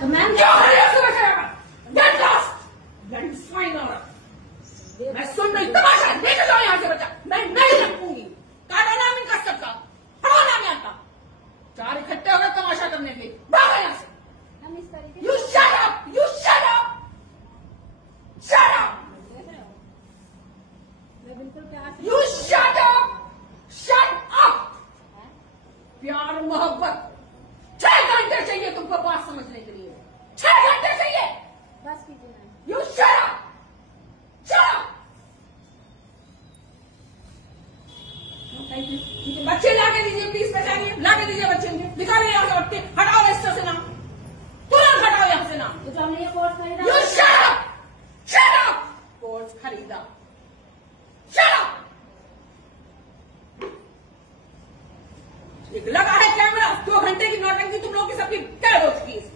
तो मैम क्यों खड़ी है सुबह से यहाँ पर? Get lost! Bloody swine औरत। मैं सुन रही तमाशा लेके जाओ यहाँ से बच्चा। मैं नहीं रखूंगी। काटा नाम इनका सबका। पढ़ो नाम यहाँ का। चार इकट्ठे हो गए तमाशा करने के लिए। भागो यहाँ से। हम इस तरीके You shut up! You shut up! Shut up! मैं बिल्कुल प्यार से You shut up! Shut up! प्यार मोहब्बत 6 घंटे चाहिए तुमको बात समझने के लिए। 6 घंटे चाहिए। बस कीजिए ma'am. You shut up! Shut up! बच्चे लाके दीजिए प्लीज, पहचानिए। लाके दीजिए बच्चे मुझे। निकालिए यहाँ से बच्चे। हटाओ रजिस्टर से नाम। तुरंत हटाओ यहाँ से नाम। तो जो हमने ये कोर्स खरीदा You shut up! Shut up! Course खरीदा। Shut up! एक लगा है कैमरा। 2 घंटे की नौटंकी तुम लोग की सबकी कैद हो चुकी है।